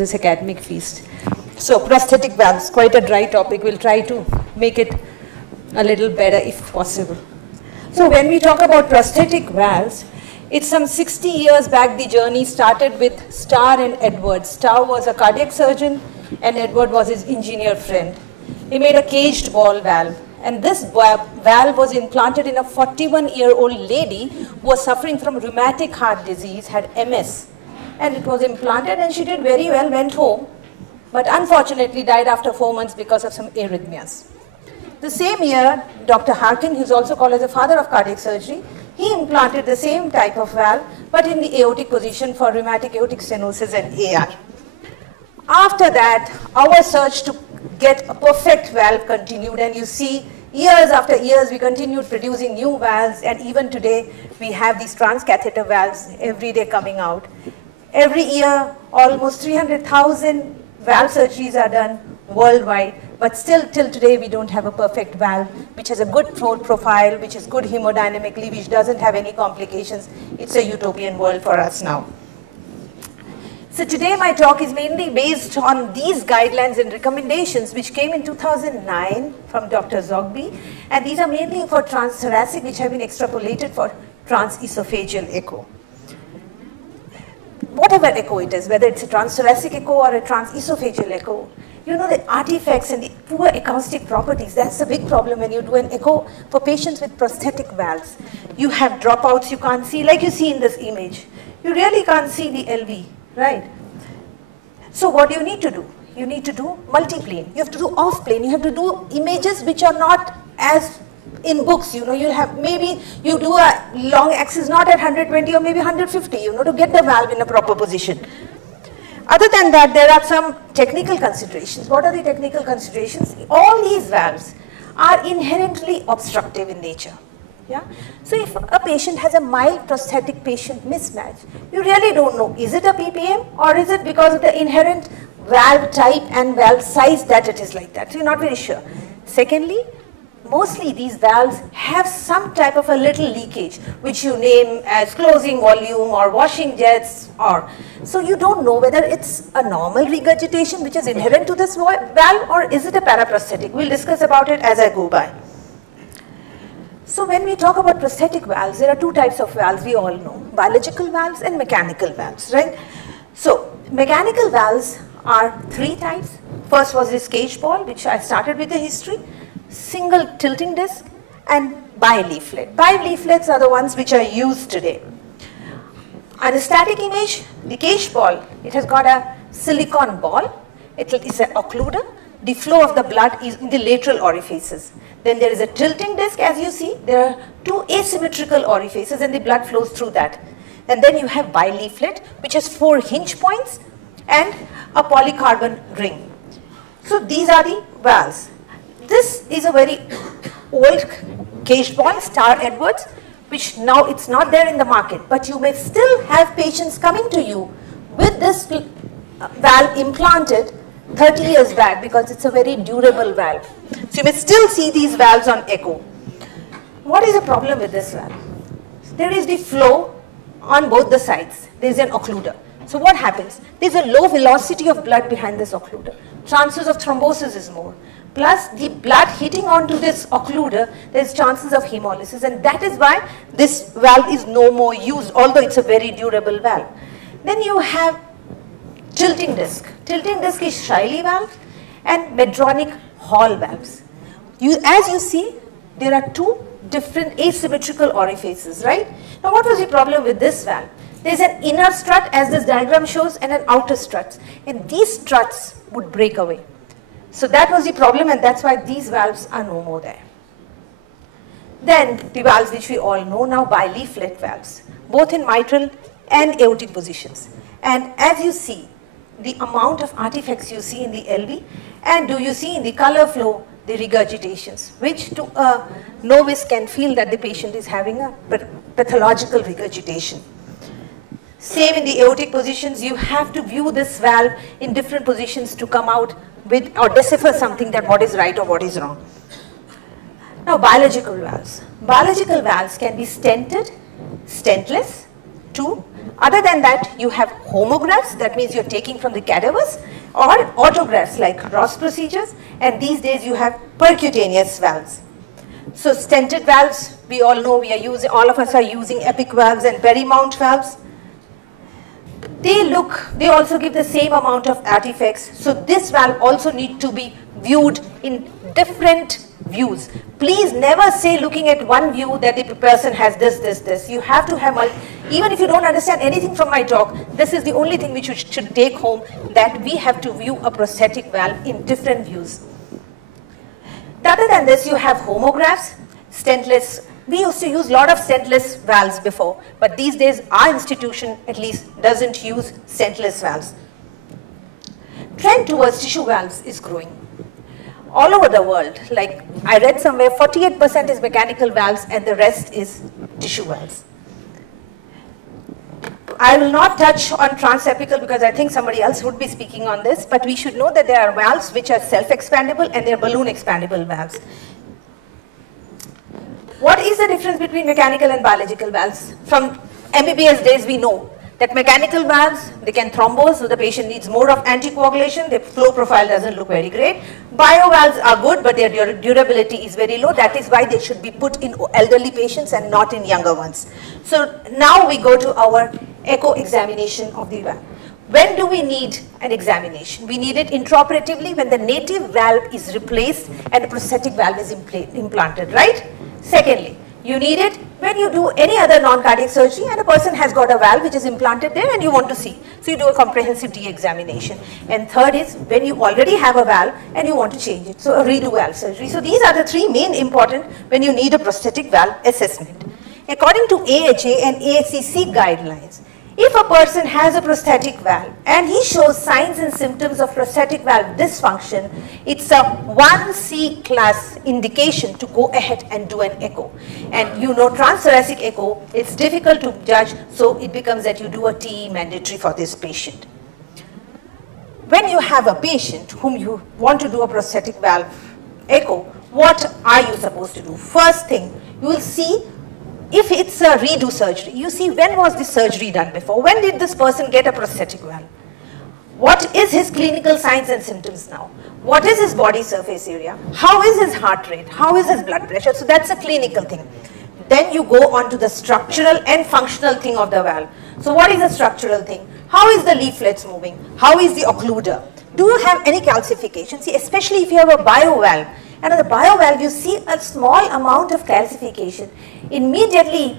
this academic feast. So prosthetic valves, quite a dry topic. We'll try to make it a little better if possible. So when we talk about prosthetic valves, it's some 60 years back the journey started with Starr and Edwards. Starr was a cardiac surgeon and Edward was his engineer friend. He made a caged ball valve. And this valve was implanted in a 41-year-old lady who was suffering from rheumatic heart disease, had MS. And it was implanted and she did very well, went home, but unfortunately died after 4 months because of some arrhythmias. The same year, Dr. Harkin, who's also called as the father of cardiac surgery, he implanted the same type of valve, but in the aortic position for rheumatic aortic stenosis and AR. After that, our search to get a perfect valve continued, and you see years after years we continued producing new valves, and even today we have these transcatheter valves every day coming out. Every year almost 300,000 valve surgeries are done worldwide, but still till today we don't have a perfect valve which has a good flow profile, which is good hemodynamically, which doesn't have any complications. It's a utopian world for us now. So today my talk is mainly based on these guidelines and recommendations which came in 2009 from Dr. Zogby, and these are mainly for transthoracic, which have been extrapolated for transesophageal echo. Whatever echo it is, whether it's a transthoracic echo or a transesophageal echo, you know the artifacts and the poor acoustic properties, that's a big problem when you do an echo for patients with prosthetic valves. You have dropouts you can't see, like you see in this image. You really can't see the LV. Right. So what do you need to do? You need to do multiplane. You have to do off-plane. You have to do images which are not as in books. You know, you'll have maybe you do a long axis not at 120 or maybe 150. You know, to get the valve in a proper position. Other than that, there are some technical considerations. What are the technical considerations? All these valves are inherently obstructive in nature. Yeah? So if a patient has a mild prosthetic patient mismatch, you really don't know, is it a PPM or is it because of the inherent valve type and valve size that it is like that? So you're not very sure. Secondly, mostly these valves have some type of a little leakage, which you name as closing volume or washing jets, or so you don't know whether it's a normal regurgitation which is inherent to this valve or is it a paraprosthetic. We'll discuss about it as I go by. So when we talk about prosthetic valves, there are two types of valves we all know, biological valves and mechanical valves, right? So mechanical valves are three types. First was this cage ball, which I started with the history, single tilting disc, and bi-leaflet. Bi-leaflets are the ones which are used today. On a static image, the cage ball, it has got a silicon ball. It's an occluder. The flow of the blood is in the lateral orifices. Then there is a tilting disc, as you see. There are two asymmetrical orifices and the blood flows through that. And then you have bi-leaflet, which has 4 hinge points and a polycarbon ring. So these are the valves. This is a very old caged ball, Starr Edwards, which now it's not there in the market. But you may still have patients coming to you with this valve implanted 30 years back because it's a very durable valve. So you may still see these valves on echo. What is the problem with this valve? There is the flow on both the sides. There is an occluder. So what happens? There is a low velocity of blood behind this occluder. Chances of thrombosis is more. Plus the blood hitting onto this occluder, there is chances of hemolysis, and that is why this valve is no more used, although it's a very durable valve. Then you have tilting disc. Tilting disc is Shiley valve and Medtronic Hall valves. As you see, there are two different asymmetrical orifices, right? Now what was the problem with this valve? There is an inner strut, as this diagram shows, and an outer strut. And these struts would break away. So that was the problem, and that's why these valves are no more there. Then the valves which we all know now, bi-leaflet valves, both in mitral and aortic positions. And as you see, the amount of artifacts you see in the LV, and do you see in the color flow the regurgitations, which to a novice can feel that the patient is having a pathological regurgitation. Same in the aortic positions, you have to view this valve in different positions to come out with or decipher something that what is right or what is wrong. Now biological valves. Biological valves can be stented, stentless, 2, Other than that, you have homographs, that means you're taking from the cadavers, or autographs like Ross procedures, and these days you have percutaneous valves. So stented valves, we all know all of us are using Epic valves and Perry-Mount valves. They also give the same amount of artifacts. So this valve also needs to be viewed in different views. Please never say looking at one view that the person has this. You have to have, even if you don't understand anything from my talk, this is the only thing which you should take home, that we have to view a prosthetic valve in different views. Other than this, you have homographs, stentless. We used to use a lot of stentless valves before, but these days our institution at least doesn't use stentless valves. Trend towards tissue valves is growing. All over the world, like I read somewhere, 48% is mechanical valves and the rest is tissue valves. I will not touch on transapical because I think somebody else would be speaking on this, but we should know that there are valves which are self-expandable and they are balloon expandable valves. What is the difference between mechanical and biological valves? From MBBS days we know that mechanical valves, they can thrombose, so the patient needs more of anticoagulation, the flow profile doesn't look very great. Biovalves are good, but their durability is very low. That is why they should be put in elderly patients and not in younger ones. So now we go to our echo examination of the valve. When do we need an examination? We need it intraoperatively when the native valve is replaced and the prosthetic valve is implanted, right? Secondly, you need it when you do any other non-cardiac surgery and a person has got a valve which is implanted there and you want to see. So you do a comprehensive de-examination. And third is when you already have a valve and you want to change it. So a redo valve surgery. So these are the three main important when you need a prosthetic valve assessment. According to AHA and ACC guidelines, if a person has a prosthetic valve and he shows signs and symptoms of prosthetic valve dysfunction, it's a 1C class indication to go ahead and do an echo. And you know, transthoracic echo, it's difficult to judge, so it becomes that you do a TE mandatory for this patient. When you have a patient whom you want to do a prosthetic valve echo, what are you supposed to do? First thing, you will see if it's a redo surgery, you see when was this surgery done before? When did this person get a prosthetic valve? What is his clinical signs and symptoms now? What is his body surface area? How is his heart rate? How is his blood pressure? So that's a clinical thing. Then you go on to the structural and functional thing of the valve. So what is the structural thing? How is the leaflets moving? How is the occluder? Do you have any calcification? See, especially if you have a biovalve, and on the biovalve you see a small amount of calcification, immediately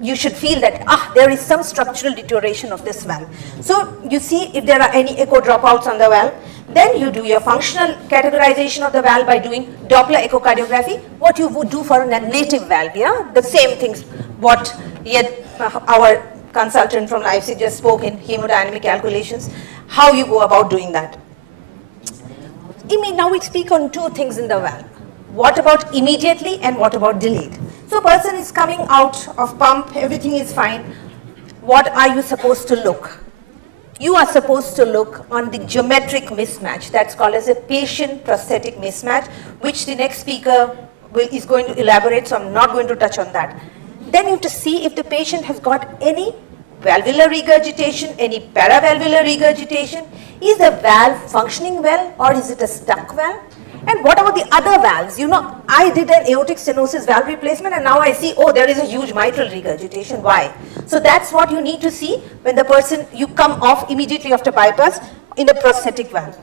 you should feel that, there is some structural deterioration of this valve. So you see if there are any echo dropouts on the valve. Then you do your functional categorization of the valve by doing Doppler echocardiography, what you would do for a native valve, yeah? The same things what our consultant from Leipzig just spoke in hemodynamic calculations, how you go about doing that. Now we speak on two things in the valve. What about immediately and what about delayed? So a person is coming out of pump, everything is fine. What are you supposed to look? You are supposed to look on the geometric mismatch. That's called as a patient prosthetic mismatch, which the next speaker is going to elaborate, so I'm not going to touch on that. Then you have to see if the patient has got any valvular regurgitation, any paravalvular regurgitation. Is the valve functioning well or is it a stuck valve? And what about the other valves? You know, I did an aortic stenosis valve replacement and now I see, there is a huge mitral regurgitation. Why? So that's what you need to see when the person, you come off immediately after bypass in a prosthetic valve.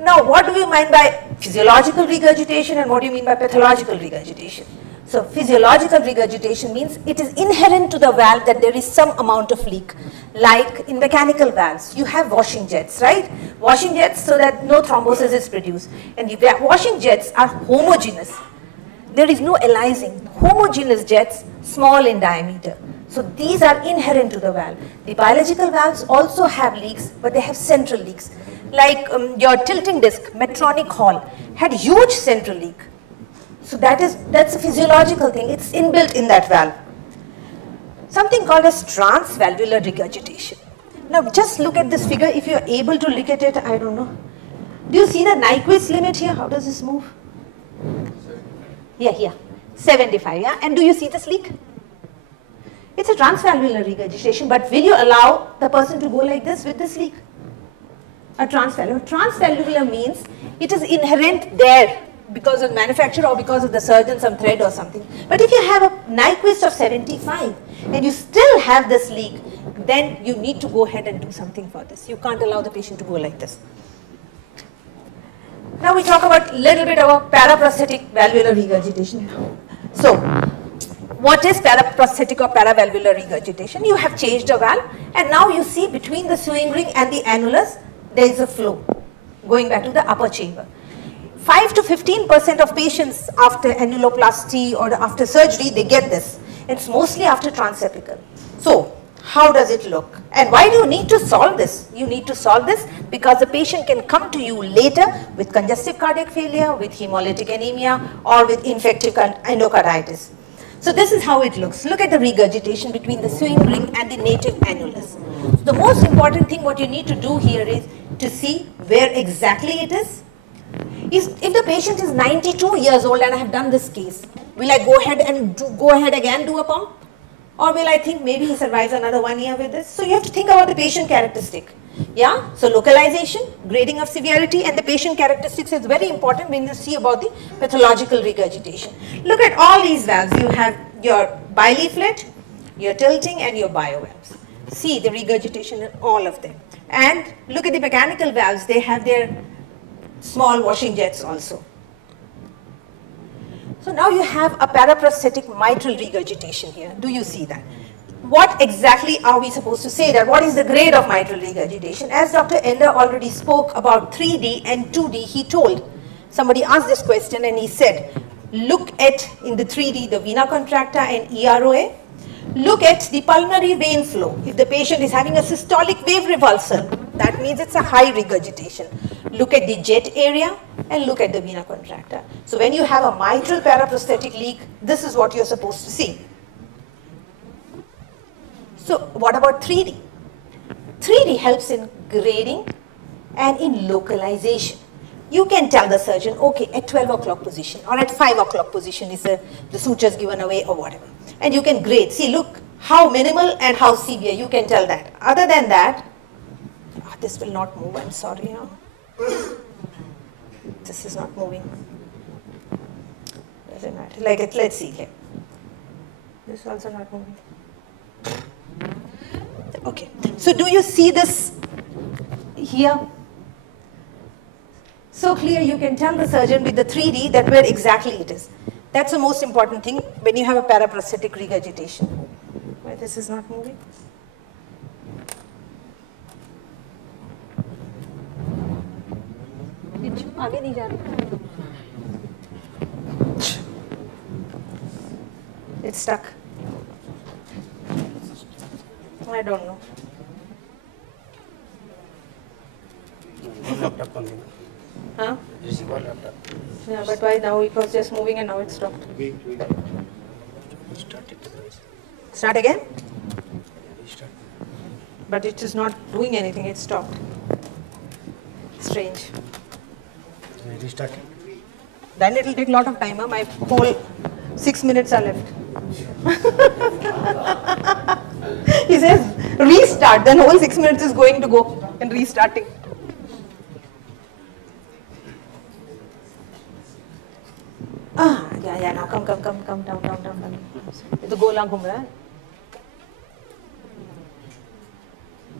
Now, what do you mean by physiological regurgitation and what do you mean by pathological regurgitation? So physiological regurgitation means it is inherent to the valve that there is some amount of leak. Like in mechanical valves, you have washing jets, right? Washing jets so that no thrombosis is produced. And the washing jets are homogeneous. There is no elysing. Homogeneous jets, small in diameter. So these are inherent to the valve. The biological valves also have leaks, but they have central leaks. Like your tilting disc, Medtronic Hall, had huge central leak. So that's a physiological thing. It's inbuilt in that valve. Something called as transvalvular regurgitation. Now just look at this figure. If you're able to look at it, I don't know. Do you see the Nyquist limit here? How does this move? Yeah, here. 75, yeah? And do you see this leak? It's a transvalvular regurgitation, but will you allow the person to go like this with this leak? A transvalvular. Transvalvular means it is inherent there because of manufacture or because of the surgeon, some thread or something. But if you have a Nyquist of 75 and you still have this leak, then you need to go ahead and do something for this. You can't allow the patient to go like this. Now we talk about a little bit about paraprosthetic valvular regurgitation. So, what is paraprosthetic or paravalvular regurgitation? You have changed a valve and now you see between the sewing ring and the annulus, there is a flow going back to the upper chamber. 5 to 15% of patients after annuloplasty or after surgery, they get this. It's mostly after transapical. So, how does it look? And why do you need to solve this? You need to solve this because the patient can come to you later with congestive cardiac failure, with hemolytic anemia, or with infective endocarditis. So this is how it looks. Look at the regurgitation between the sewing ring and the native annulus. The most important thing what you need to do here is to see where exactly it is. If the patient is 92 years old and I have done this case, will I go ahead and do a pump? Or will I think maybe he survives another 1 year with this? So you have to think about the patient characteristic. Yeah, so localization, grading of severity, and the patient characteristics is very important when you see about the pathological regurgitation. Look at all these valves. You have your bileaflet, your tilting, and your biovalves. See the regurgitation in all of them. And look at the mechanical valves. They have their small washing jets also. So now you have a paraprosthetic mitral regurgitation here. Do you see that? What exactly are we supposed to say that? What is the grade of mitral regurgitation? As Dr. Ender already spoke about 3D and 2D, he told, somebody asked this question and he said, look at in the 3D the vena contracta and EROA. Look at the pulmonary vein flow. If the patient is having a systolic wave revulsion, that means it's a high regurgitation. Look at the jet area and look at the vena contracta. So when you have a mitral paraprosthetic leak, this is what you're supposed to see. So what about 3D? 3D helps in grading and in localization. You can tell the surgeon, okay, at 12 o'clock position or at 5 o'clock position is the sutures given away or whatever. And you can grade. See, look how minimal and how severe. You can tell that. Other than that, this will not move. I'm sorry. This is not moving. Doesn't matter. Like it, let's see here. This is also not moving. Okay. So do you see this here? So clear you can tell the surgeon with the 3D that where exactly it is. That's the most important thing when you have a paraprosthetic regurgitation. Why this is not moving? आगे नहीं जा रहा. It's stuck. I don't know. Huh? Yeah, but why now? It was just moving and now it's stopped. Start again? But it is not doing anything, it stopped. Strange. Restart. Then it will take a lot of time. My whole 6 minutes are left. He says restart, then whole 6 minutes is going to go and restarting. Yeah, now come down. ये तो गोला घूम रहा है.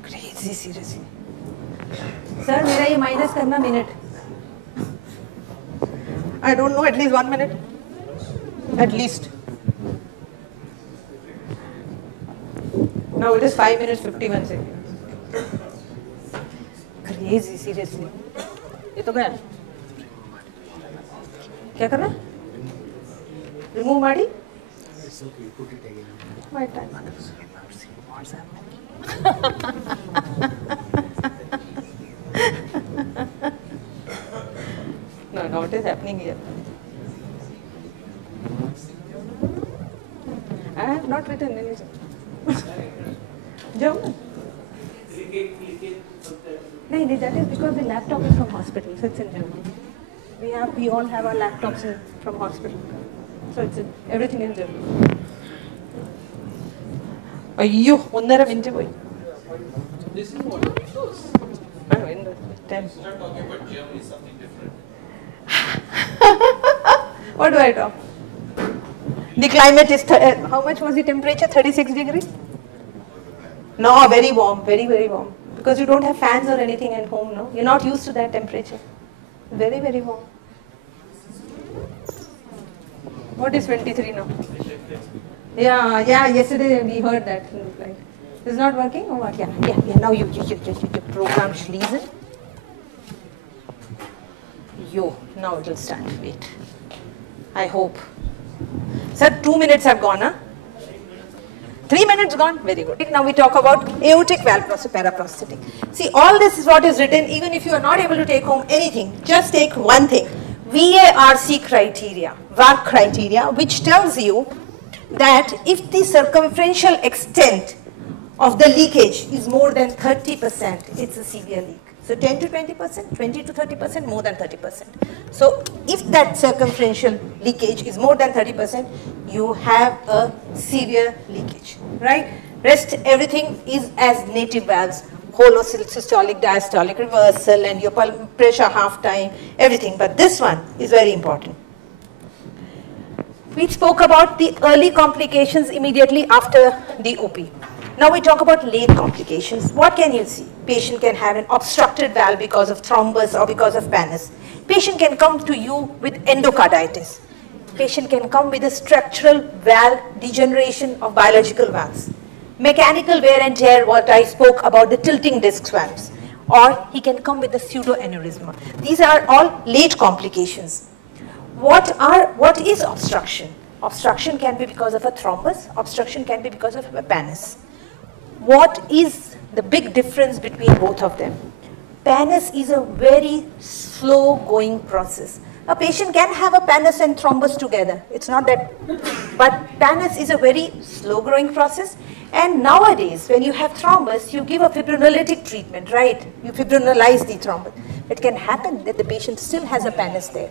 Crazy, seriously. Sir, मेरा ये minus करना minute. I don't know, at least 1 minute. At least. Now it is 5 minutes 51 seconds. Crazy, seriously. ये तो गया. क्या करना? Remove Madi? It's okay, put it again. My time. What's happening? No, what is happening here? I have not written anything. Joe? No, that is because the laptop is from hospital, so it's in German. We all have our laptops from hospital. So it's everything in German. അയ്യോ 1.5 minute പോയി. This is what it does. 10. Start talking about Germany, something different. What do I talk? The climate is, how much was the temperature? 36 degrees? No, very warm, very, very warm. Because you don't have fans or anything at home, no? You're not used to that temperature. Very, very warm. What is 23 now? Yeah, yesterday we heard that. Like, it's not working or what? Yeah. Now you program schließen. Now it will start. Wait. I hope. Sir, 2 minutes have gone, huh? 3 minutes gone? Very good. Now we talk about aortic valve paraprosthetic. See, all this is what is written. Even if you are not able to take home anything, just take one thing. VARC criteria, VARC criteria, which tells you that if the circumferential extent of the leakage is more than 30%, it's a severe leak. So 10 to 20%, 20 to 30%, more than 30%. So if that circumferential leakage is more than 30%, you have a severe leakage, right? Rest everything is as native valves, holosystolic, diastolic, reversal, and your pressure half time, everything. But this one is very important. We spoke about the early complications immediately after the OP. Now we talk about late complications. What can you see? Patient can have an obstructed valve because of thrombus or because of pannus. Patient can come to you with endocarditis. Patient can come with a structural valve degeneration of biological valves. Mechanical wear and tear, what I spoke about, the tilting disc valves. Or he can come with a pseudoaneurysma. These are all late complications. What is obstruction? Obstruction can be because of a thrombus. Obstruction can be because of a pannus. What is the big difference between both of them? Pannus is a very slow going process. A patient can have a pannus and thrombus together. It's not that, but pannus is a very slow growing process. And nowadays, when you have thrombus, you give a fibrinolytic treatment, right? You fibrinolyze the thrombus. It can happen that the patient still has a pannus there.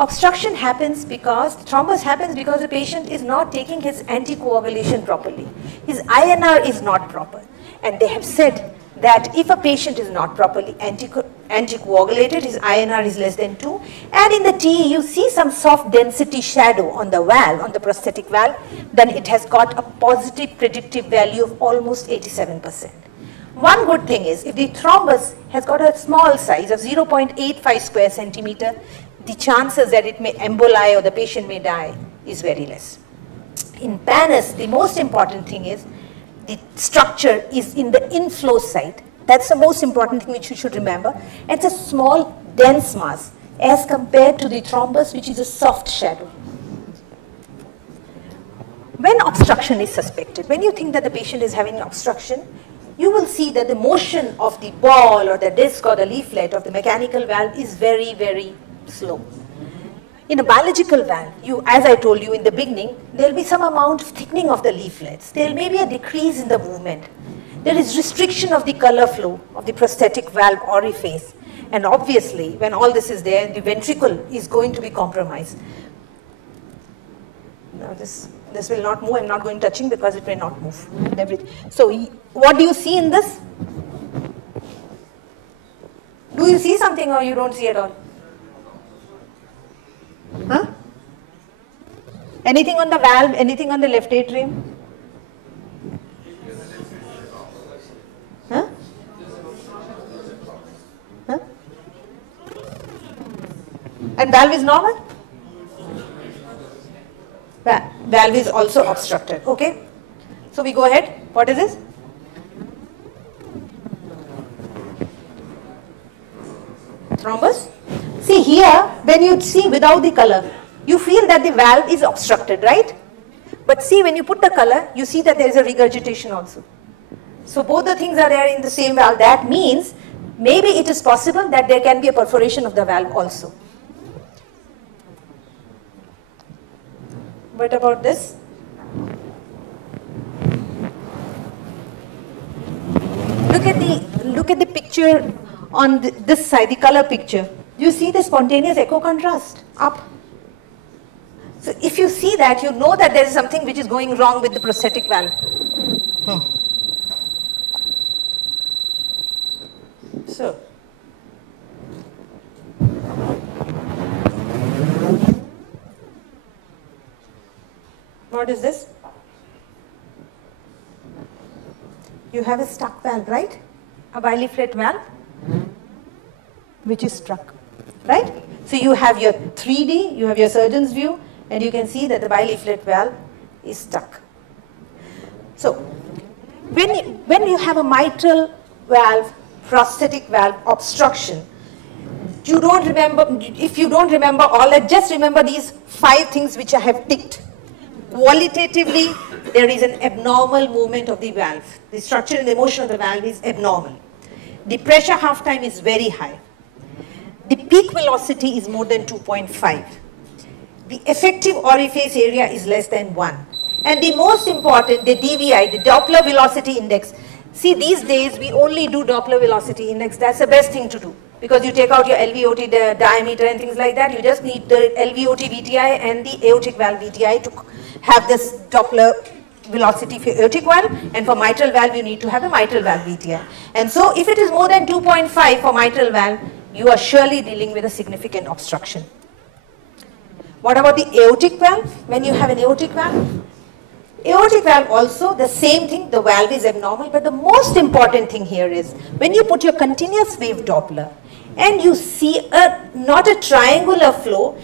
Obstruction happens because, thrombus happens because the patient is not taking his anticoagulation properly. His INR is not proper. And they have said that if a patient is not properly anticoagulated, his INR is less than 2. And in the TE, you see some soft density shadow on the valve, on the prosthetic valve, then it has got a positive predictive value of almost 87%. One good thing is, if the thrombus has got a small size of 0.85 square centimeter, the chances that it may emboli or the patient may die is very less. In pannus, the most important thing is the structure is in the inflow site. That's the most important thing which you should remember. It's a small, dense mass as compared to the thrombus, which is a soft shadow. When obstruction is suspected, when you think that the patient is having obstruction, you will see that the motion of the ball or the disc or the leaflet of the mechanical valve is very, very slow. In a biological valve, as I told you in the beginning, there will be some amount of thickening of the leaflets. There may be a decrease in the movement. There is restriction of the color flow of the prosthetic valve orifice. And obviously, when all this is there, the ventricle is going to be compromised. Now this will not move. I'm not going touching because it may not move. So what do you see in this? Do you see something or you don't see at all? Huh? Anything on the valve, anything on the left atrium? Huh? Huh? And valve is normal? Valve is also obstructed, okay? So we go ahead. What is this? Thrombus? See here, when you see without the color, you feel that the valve is obstructed, right? But see, when you put the color, you see that there is a regurgitation also. So both the things are there in the same valve. That means maybe it is possible that there can be a perforation of the valve also. What about this? Look at the picture on this side, the color picture. You see the spontaneous echo contrast up. So if you see that, you know that there is something which is going wrong with the prosthetic valve. So, what is this? You have a stuck valve, right? A bileaflet valve, which is struck, right? So you have your 3D, you have your surgeon's view, and you can see that the bileaflet valve is stuck. So, when you have a mitral valve, prosthetic valve obstruction, you don't remember, if you don't remember all that, just remember these 5 things which I have ticked. Qualitatively, there is an abnormal movement of the valve. The structure and the motion of the valve is abnormal. The pressure half time is very high. The peak velocity is more than 2.5. The effective orifice area is less than 1. And the most important, the DVI, the Doppler velocity index. See, these days we only do Doppler velocity index. That's the best thing to do. Because you take out your LVOT diameter and things like that. You just need the LVOT VTI and the aortic valve VTI to have this Doppler velocity for aortic valve. And for mitral valve, you need to have a mitral valve VTI. And so if it is more than 2.5 for mitral valve, you are surely dealing with a significant obstruction. What about the aortic valve? When you have an aortic valve? Aortic valve also, the same thing, the valve is abnormal, but the most important thing here is, when you put your continuous wave Doppler, and you see not a triangular flow,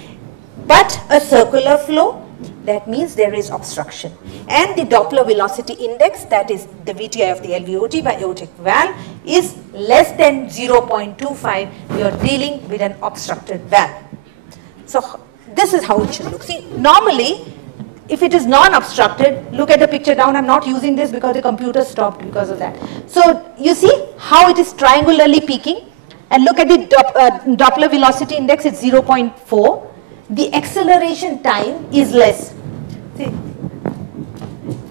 but a circular flow, that means there is obstruction. And the Doppler velocity index, that is the VTI of the LVOT by aortic valve, is less than 0.25, you are dealing with an obstructed valve. So this is how it should look. See, normally, if it is non-obstructed, look at the picture down. I'm not using this because the computer stopped because of that. So you see how it is triangularly peaking, and look at the Doppler velocity index, it's 0.4. The acceleration time is less. See,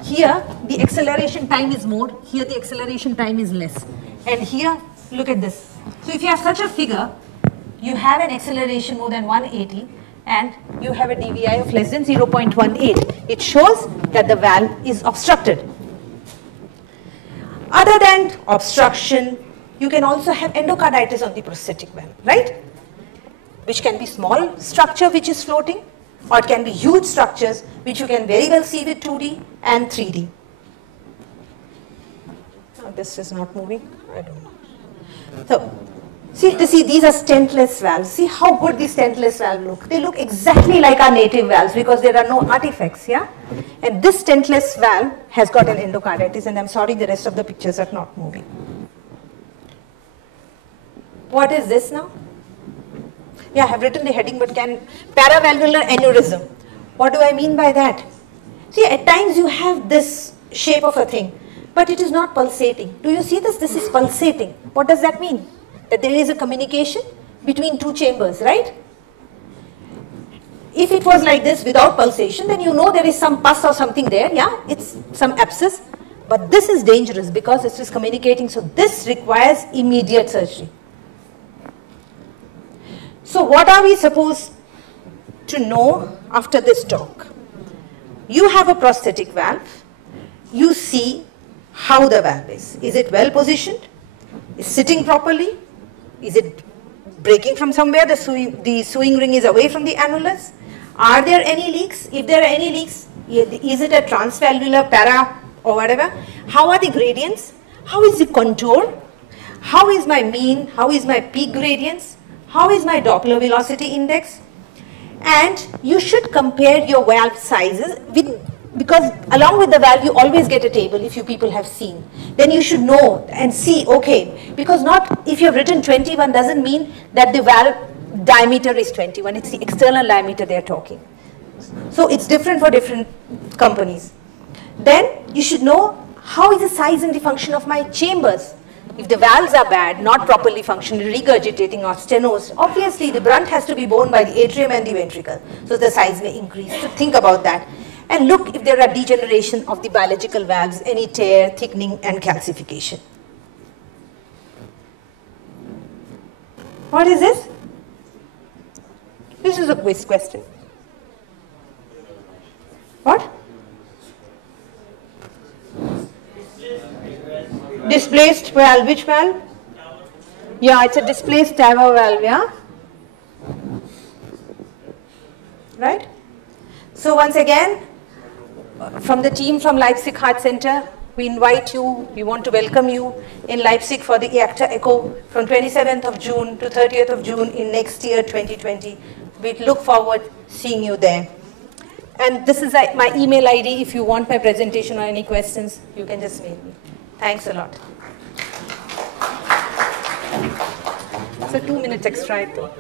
here the acceleration time is more, here the acceleration time is less. And here, look at this. So if you have such a figure, you have an acceleration more than 180, and you have a DVI of less than 0.18. It shows that the valve is obstructed. Other than obstruction, you can also have endocarditis on the prosthetic valve, right? Which can be small structure which is floating, or it can be huge structures which you can very well see with 2D and 3D. Oh, this is not moving, I don't know. So, see, these are stentless valves. See how good the stentless valve look. They look exactly like our native valves because there are no artifacts, yeah? And this stentless valve has got an endocarditis, and I'm sorry the rest of the pictures are not moving. What is this now? Yeah, I have written the heading, but paravalvular aneurysm. What do I mean by that? See, at times you have this shape of a thing, but it is not pulsating. Do you see this? This is pulsating. What does that mean? That there is a communication between 2 chambers, right? If it was like this without pulsation, then you know there is some pus or something there, yeah? It's some abscess. But this is dangerous because it is communicating, so this requires immediate surgery. So what are we supposed to know after this talk? You have a prosthetic valve. You see how the valve is. Is it well positioned? Is sitting properly? Is it breaking from somewhere? The sewing ring is away from the annulus. Are there any leaks? If there are any leaks, is it a transvalvular, para or whatever? How are the gradients? How is the contour? How is my mean? How is my peak gradients? How is my Doppler velocity index? And you should compare your valve sizes with, because along with the valve you always get a table if you people have seen. Then you should know and see, okay, because not if you have written 21 doesn't mean that the valve diameter is 21, it's the external diameter they are talking. So it's different for different companies. Then you should know how is the size and the function of my chambers. If the valves are bad, not properly functioning, regurgitating or stenosed, obviously the brunt has to be borne by the atrium and the ventricle. So the size may increase. So think about that. And look if there are degeneration of the biological valves, any tear, thickening and calcification. What is this? This is a quiz question. displaced valve. Which valve? Yeah, it's a displaced TAVR valve, yeah? Right? So once again, from the team from Leipzig Heart Center, we invite you, we want to welcome you in Leipzig for the ACTA Echo from 27th of June to 30th of June in next year, 2020. We look forward seeing you there. And this is my email ID. If you want my presentation or any questions, you can just mail me. Thanks a lot. So 2 minutes extra, I think.